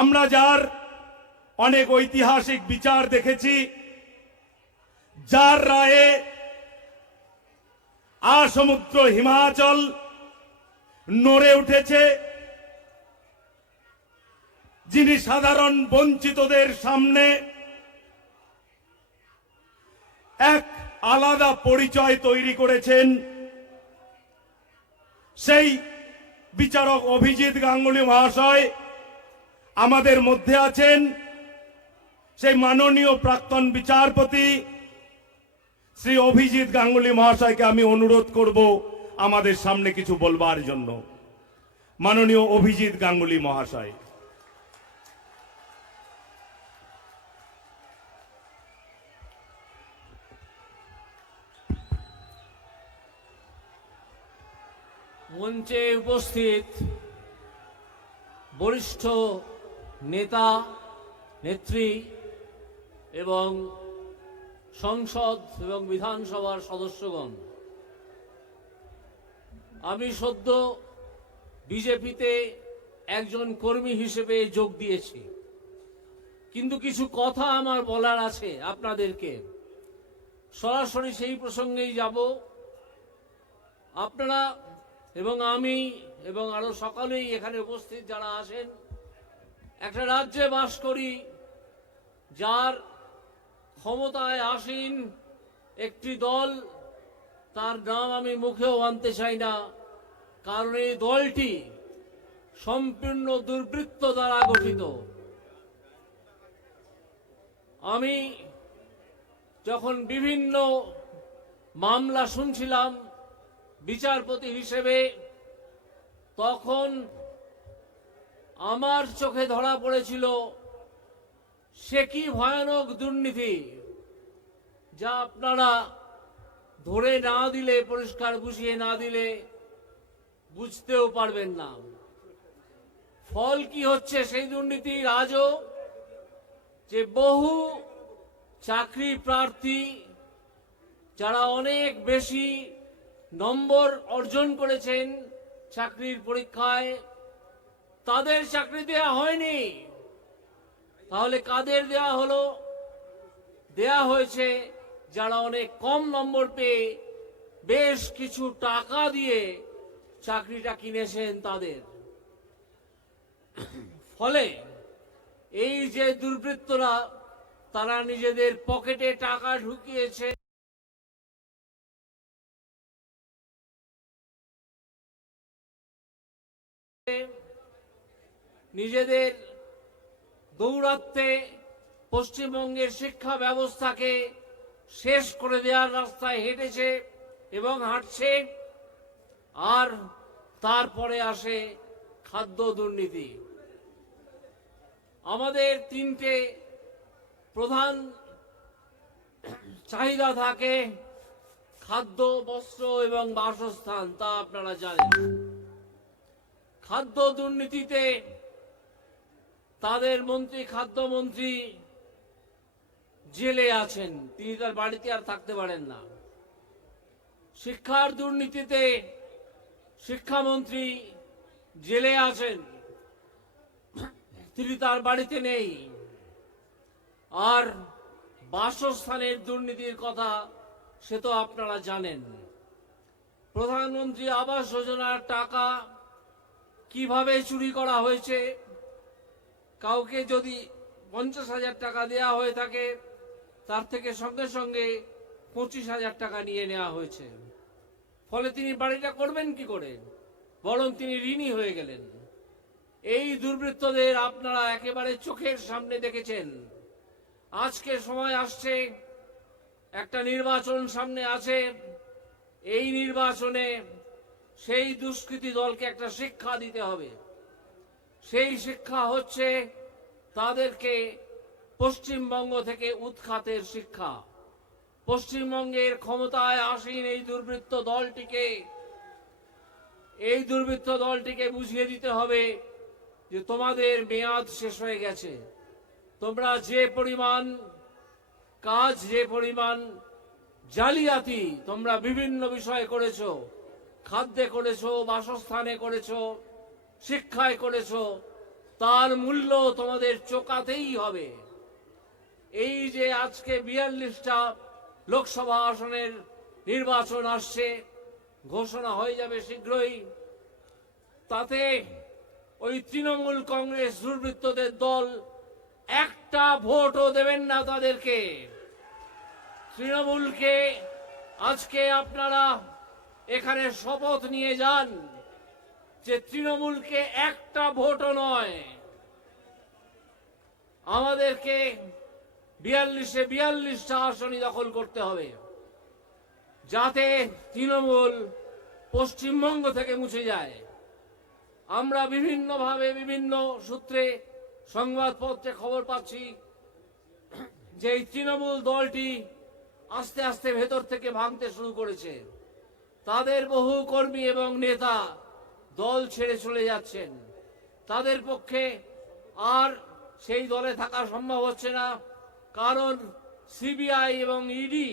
আমরা যার অনেক ঐতিহাসিক বিচার দেখেছি, যার রায়ে আসমুদ্র হিমাচল নড়ে উঠেছে, যিনি সাধারণ বঞ্চিতদের সামনে এক আলাদা পরিচয় তৈরি করেছেন, সেই বিচারক অভিজিৎ গাঙ্গুলি মহাশয়। আমাদের মধ্যে আছেন সেই মাননীয় প্রাক্তন বিচারপতি শ্রী অভিজিৎ গাঙ্গুলি মহাশয়কে আমি অনুরোধ করব আমাদের সামনে কিছু বলবার জন্য। মাননীয় অভিজিৎ গাঙ্গুলি মহাশয়। মঞ্চে উপস্থিত বরিষ্ঠ নেতা, নেত্রী এবং সংসদ এবং বিধানসভার সদস্যগণ, আমি সদ্য বিজেপিতে একজন কর্মী হিসেবে যোগ দিয়েছি। কিন্তু কিছু কথা আমার বলার আছে আপনাদেরকে। সরাসরি সেই প্রসঙ্গেই যাব। আপনারা এবং আমি এবং আরও সকলেই এখানে উপস্থিত যারা আছেন একটা রাজ্যে বাস করি, যার ক্ষমতায় আসীন একটি দল, তার নাম আমি মুখেও আনতে চাই না, কারণ এই দলটি সম্পূর্ণ দুর্বৃত্ত দ্বারা গঠিত। আমি যখন বিভিন্ন মামলা শুনছিলাম, বিচারপতি হিসেবে, তখন আমার চোখে ধরা পড়েছিল সে কি ভয়ানক দুর্নীতি যা আপনারা ধরে না দিলে, পরিষ্কার বুঝিয়ে না দিলে বুঝতেও পারবেন না। ফল কি হচ্ছে সেই দুর্নীতির আজও যে বহু চাকরি প্রার্থী যারা অনেক বেশি নম্বর অর্জন করেছেন চাকরির পরীক্ষায় তাদের চাকরি দেয়া হয়নি। তাহলে কাদের দেয়া হলো? দেয়া হয়েছে যারা অনেক কম নম্বর পেয়ে বেশ কিছু টাকা দিয়ে চাকরিটা কিনেছেন তাদের। ফলে এই যে দুর্বৃত্তরা, তারা নিজেদের পকেটে টাকা ঢুকিয়েছে। নিজেদের দৌরাত্মে পশ্চিমবঙ্গের শিক্ষা ব্যবস্থাকে শেষ করে দেওয়ার রাস্তায় হেঁটেছে এবং হাঁটছে, আর তারপরে আসে খাদ্য দুর্নীতি। আমাদের তিনটে প্রধান চাহিদা থাকে, খাদ্য, বস্ত্র এবং বাসস্থান, তা আপনারা জানেন। খাদ্য দুর্নীতিতে তাদের মন্ত্রী, খাদ্যমন্ত্রী জেলে আছেন। তিনি তার বাড়িতে আর থাকতে পারেন না। শিক্ষার দুর্নীতিতে শিক্ষামন্ত্রী জেলে আছেন। তিনি তার বাড়িতে নেই। আর বাসস্থানের দুর্নীতির কথা সে তো আপনারা জানেন। প্রধানমন্ত্রী আবাস যোজনার টাকা কীভাবে চুরি করা হয়েছে? কাউকে যদি পঞ্চাশ হাজার টাকা দেয়া হয়ে থাকে, তার থেকে সঙ্গে সঙ্গে পঁচিশ হাজার টাকা নিয়ে নেওয়া হয়েছে। ফলে তিনি বাড়িটা করবেন কি করে? বরং তিনি ঋণী হয়ে গেলেন। এই দুর্বৃত্তদের আপনারা একেবারে চোখের সামনে দেখেছেন। আজকে সময় আসছে, একটা নির্বাচন সামনে আছে। এই নির্বাচনে সেই দুষ্কৃতী দলকে একটা শিক্ষা দিতে হবে। সেই শিক্ষা হচ্ছে তাদেরকে পশ্চিমবঙ্গ থেকে উৎখাতের শিক্ষা। পশ্চিমবঙ্গের ক্ষমতায় আসীন এই দুর্বৃত্ত দলটিকে, এই দুর্বৃত্ত দলটিকে বুঝিয়ে দিতে হবে যে তোমাদের মেয়াদ শেষ হয়ে গেছে। তোমরা যে পরিমাণ কাজ, যে পরিমাণ জালিয়াতি তোমরা বিভিন্ন বিষয়ে করেছ। খাদ্যে করেছ, বাসস্থানে করেছ শিক্ষায় করেছ, তার মূল্য তোমাদের চোকাতেই হবে। এই যে আজকে বিয়াল্লিশটা লোকসভা আসনের নির্বাচন আসছে, ঘোষণা হয়ে যাবে শীঘ্রই। তাতে ওই তৃণমূল কংগ্রেস দুর্বৃত্তদের দল একটা ভোটও দেবেন না তাদেরকে। তৃণমূলকে আজকে আপনারা এখানে শপথ নিয়ে যান। যে তৃণমূলকে একটা ভোটও নয়। আমাদেরকে বিয়াল্লিশে বিয়াল্লিশটা আসনই দখল করতে হবে। যাতে তৃণমূল পশ্চিমবঙ্গ থেকে মুছে যায়। আমরা বিভিন্নভাবে বিভিন্ন সূত্রে সংবাদপত্রে খবর পাচ্ছি যে এই তৃণমূল দলটি আস্তে আস্তে ভেতর থেকে ভাঙতে শুরু করেছে। তাদের বহু কর্মী এবং নেতা দল ছেড়ে চলে যাচ্ছেন। তাদের পক্ষে আর সেই দলে থাকা সম্ভব হচ্ছে না, কারণ সিবিআই এবং ইডি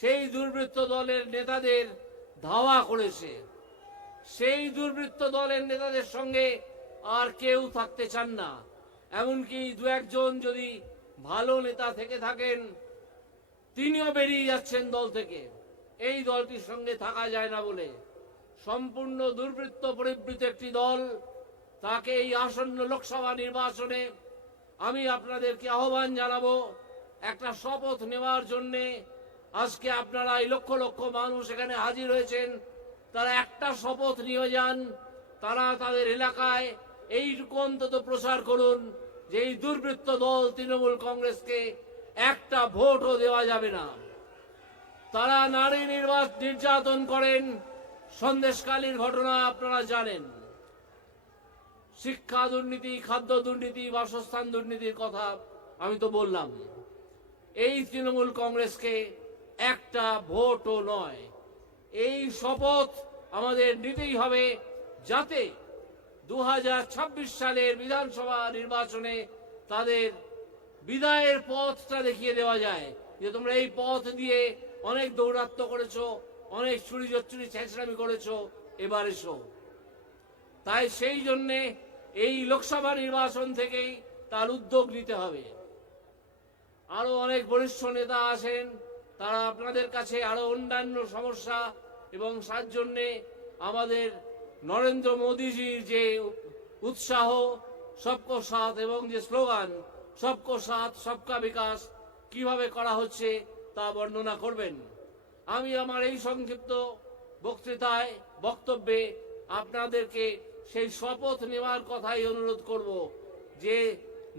সেই দুর্বৃত্ত দলের নেতাদের ধাওয়া করেছে। সেই দুর্বৃত্ত দলের নেতাদের সঙ্গে আর কেউ থাকতে চান না। এমনকি দু একজন যদি ভালো নেতা থেকে থাকেন, তিনিও বেরিয়ে যাচ্ছেন দল থেকে। এই দলটির সঙ্গে থাকা যায় না বলে সম্পূর্ণ দুর্বৃত্ত পরিবৃত একটি দল, তাকে এই আসন্ন লোকসভা নির্বাচনে আমি আপনাদেরকে আহ্বান জানাব, একটা শপথ নেওয়ার জন্যে আজকে আপনারা এই লক্ষ লক্ষ মানুষ এখানে হাজির হয়েছেন, তারা একটা শপথ নিয়ে যান, তারা তাদের এলাকায় এইটুকু অন্তত প্রচার করুন যে এই দুর্বৃত্ত দল তৃণমূল কংগ্রেসকে একটা ভোটও দেওয়া যাবে না। তারা নারী নির্বাচন নির্যাতন করেন সন্দেশকালীন ঘটনা আপনারা জানেন। শিক্ষা দুর্নীতি, খাদ্য দুর্নীতি, বাসস্থান দুর্নীতির কথা আমি তো বললাম। এই তৃণমূল কংগ্রেসকে একটা ভোটও নয়। এই শপথ আমাদের নিতেই হবে যাতে দু হাজার ছাব্বিশ সালের বিধানসভা নির্বাচনে তাদের বিদায়ের পথটা দেখিয়ে দেওয়া যায়। যে তোমরা এই পথ দিয়ে অনেক দৌরাত্ম করেছ অনেক চুরি চুরি ছেঁচড়ামি করেছ, এবার এসো। তাই সেই জন্যে এই লোকসভা নির্বাচন থেকেই তার উদ্যোগ নিতে হবে। আরও অনেক বরিষ্ঠ নেতা আছেন, তারা আপনাদের কাছে আরও অন্যান্য সমস্যা এবং তার জন্যে আমাদের নরেন্দ্র মোদীজির যে উৎসাহ, সবকো সাথ এবং যে স্লোগান, সবকো সাথ, সবকা বিকাশ কীভাবে করা হচ্ছে তা বর্ণনা করবেন? আমি আমার এই সংক্ষিপ্ত বক্তৃতায়, বক্তব্যে আপনাদেরকে সেই শপথ নেওয়ার কথাই অনুরোধ করব যে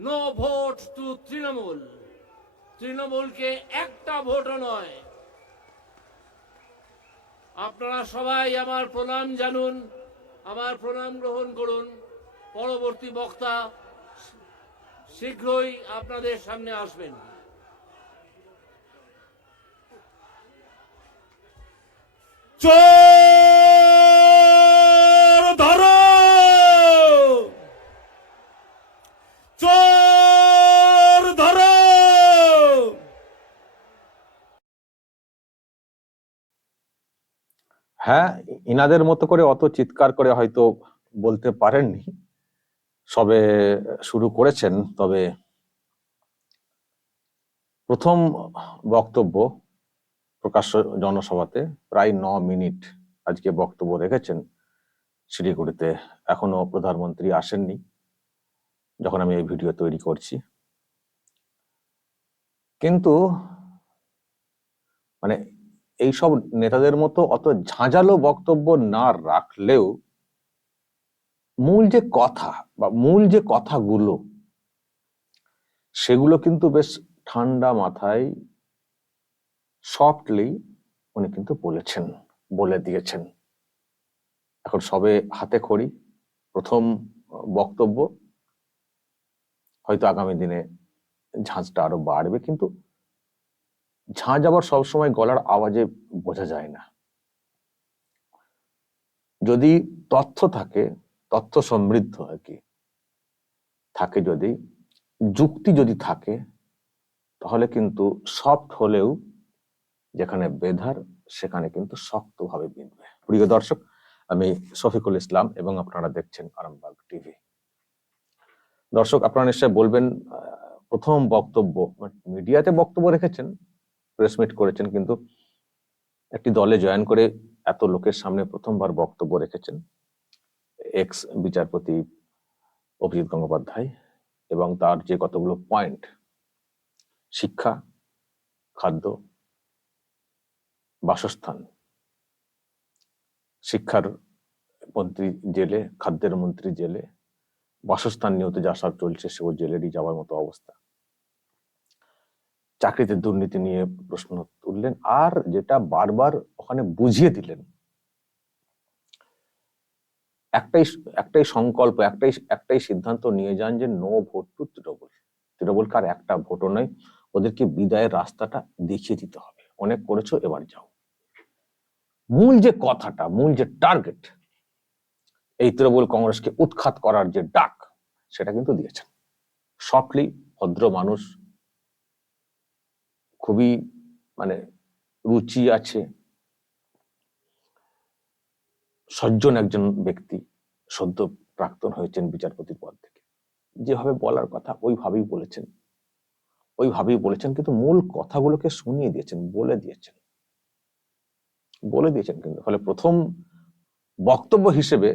নো ভোট টু তৃণমূল। তৃণমূলকে একটা ভোটও নয়। আপনারা সবাই আমার প্রণাম জানুন, আমার প্রণাম গ্রহণ করুন। পরবর্তী বক্তা শীঘ্রই আপনাদের সামনে আসবেন। চোর, ধরো! চোর, ধরো! হ্যাঁ ইনাদের মতো করে অত চিৎকার করে হয়তো বলতে পারেননি। সবে শুরু করেছেন, তবে প্রথম বক্তব্য প্রকাশ্য জনসভাতে প্রায় ন মিনিট আজকে বক্তব্য রেখেছেন শিলিগুড়িতে। এখনও প্রধানমন্ত্রী আসেননি, যখন আমি এই ভিডিও তৈরি করছি। কিন্তু মানে এইসব নেতাদের মতো অত ঝাঁঝালো বক্তব্য না রাখলেও মূল যে কথা বা মূল যে কথাগুলো, সেগুলো কিন্তু বেশ ঠান্ডা মাথায় সফটলি উনি কিন্তু বলেছেন, বলে দিয়েছেন। এখন সবে হাতে খড়ি, প্রথম বক্তব্য। হয়তো আগামী দিনে ঝাঁঝটা আরও বাড়বে, কিন্তু ঝাঁঝ আবার সবসময় গলার আওয়াজে বোঝা যায় না। যদি তথ্য থাকে, তথ্য সমৃদ্ধ আর কি? থাকে যদি, যুক্তি যদি থাকে, তাহলে কিন্তু সফট হলেও যেখানে বেধার, সেখানে কিন্তু শক্তভাবে বিঁধবে প্রিয় দর্শক, আমি শফিকুল ইসলাম এবং আপনারা দেখছেন আরামবাগ টিভি। দর্শক, আপনারা নিশ্চয় বলবেন প্রথম বক্তব্য, মিডিয়াতে বক্তব্য রেখেছেন, প্রেস মিট করেছেন, কিন্তু একটি দলে জয়েন করে এত লোকের সামনে প্রথমবার বক্তব্য রেখেছেন এক্স বিচারপতি অভিজিৎ গঙ্গোপাধ্যায় এবং তার যে কতগুলো পয়েন্ট, শিক্ষা, খাদ্য বাসস্থান। শিক্ষার মন্ত্রী জেলে, খাদ্যের মন্ত্রী জেলে, বাসস্থান নিয়েও তো যা সব চলছে, সেও জেলেরই যাওয়ার মতো অবস্থা। চাকরিতে দুর্নীতি নিয়ে প্রশ্ন তুললেন আর যেটা বারবার ওখানে বুঝিয়ে দিলেন। একটাই একটাই সংকল্প, একটাই একটাই সিদ্ধান্ত নিয়ে যান যে no vote to Trinamool Trinamool কার একটা ভোটও নয়, ওদেরকে বিদায়ের রাস্তাটা দেখিয়ে দিতে হবে। অনেক করেছ, এবার যাও। মূল যে কথাটা, মূল যে টার্গেট এই তৃণমূল কংগ্রেসকে উৎখাত করার যে ডাক, সেটা কিন্তু দিয়েছেন। সফটলি ভদ্র মানুষ, খুবই মানে রুচি আছে। সজ্জন একজন ব্যক্তি, সদ্য প্রাক্তন হয়েছেন বিচারপতির পদ থেকে। যেভাবে বলার কথা ওইভাবেই বলেছেন। ওইভাবেই বলেছেন, কিন্তু মূল কথাগুলোকে শুনিয়ে দিয়েছেন, বলে দিয়েছেন। বলে দিয়েছেন কিন্তু। ফলে প্রথম বক্তব্য হিসেবে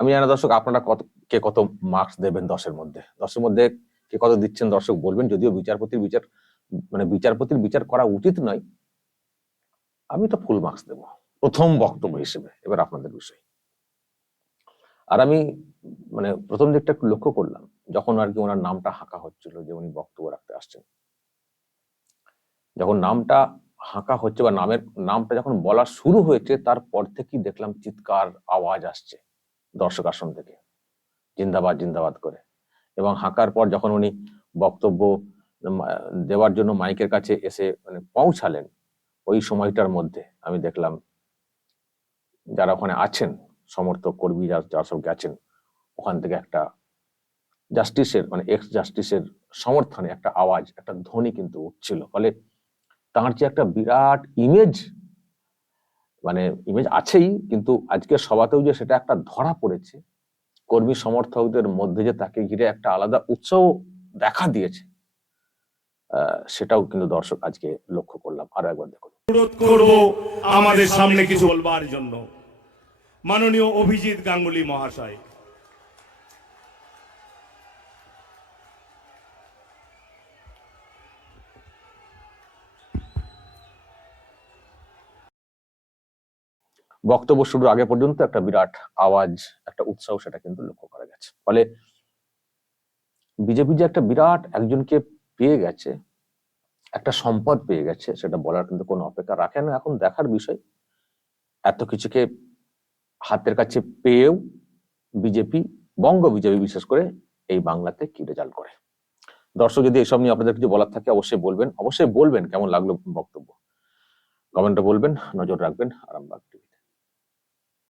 আমি জানি দর্শক, আপনারা কত, কে কত মার্কস দেবেন দশের মধ্যে? দশের মধ্যে কে কত দিচ্ছেন দর্শক বলবেন, যদিও বিচারপতির বিচার মানে বিচারপতির বিচার করা উচিত নয়। আমি তো ফুল মার্কস দেব, প্রথম বক্তব্য হিসেবে। এবার আপনাদের বিষয়। আর আমি মানে প্রথম দিকটা একটু লক্ষ্য করলাম, যখন আর কি ওনার নামটা হাঁকা হচ্ছিল, যে উনি বক্তব্য রাখতে আসছেন। যখন নামটা হাঁকা হচ্ছে বা নামের, নামটা যখন বলা শুরু হয়েছে, তারপর থেকেই দেখলাম চিৎকার, আওয়াজ আসছে দর্শক আসন থেকে। জিন্দাবাদ জিন্দাবাদ করে। এবং হাঁকার পর যখন উনি বক্তব্য দেওয়ার জন্য মাইকের কাছে এসে মানে পৌঁছালেন, ওই সময়টার মধ্যে আমি দেখলাম, যারা ওখানে আছেন, সমর্থক, কর্মী যারা সব গেছেন, ওখান থেকে একটা জাস্টিসের মানে এক্স জাস্টিসের সমর্থনে একটা আওয়াজ, একটা ধ্বনি কিন্তু উঠছিল। ফলে তার যে একটা বিরাট ইমেজ মানে ইমেজ আছেই, কিন্তু আজকের সভাতেও যে সেটা একটা ধরা পড়েছে, কর্মী সমর্থকদের মধ্যে যে তাকে ঘিরে একটা আলাদা উৎসাহ দেখা দিয়েছে সেটাও কিন্তু দর্শক আজকে লক্ষ্য করলাম। আরও একবার দেখুন। অনুরোধ করব আমাদের সামনে কিছু বলবার জন্য। মাননীয় অভিজিৎ গাঙ্গুলি মহাশয় বক্তব্য শুরুর আগে পর্যন্ত একটা বিরাট আওয়াজ, একটা উৎসাহ সেটা কিন্তু লক্ষ্য করা গেছে। ফলে বিজেপি যে একটা বিরাট একজনকে পেয়ে গেছে, একটা সম্পদ পেয়ে গেছে, সেটা বলার কিন্তু কোনো অপেক্ষা রাখে না। এখন দেখার বিষয়, এত কিছুকে হাতের কাছে পেয়েও বিজেপি, বঙ্গ বিজেপি বিশেষ করে, এই বাংলাতে কি রেজাল্ট করে? দর্শক, যদি এসব নিয়ে আপনাদের কিছু বলার থাকে, অবশ্যই বলবেন। অবশ্যই বলবেন কেমন লাগল বক্তব্য। কমেন্টে বলবেন, নজর রাখবেন আরামবাগ টিভি।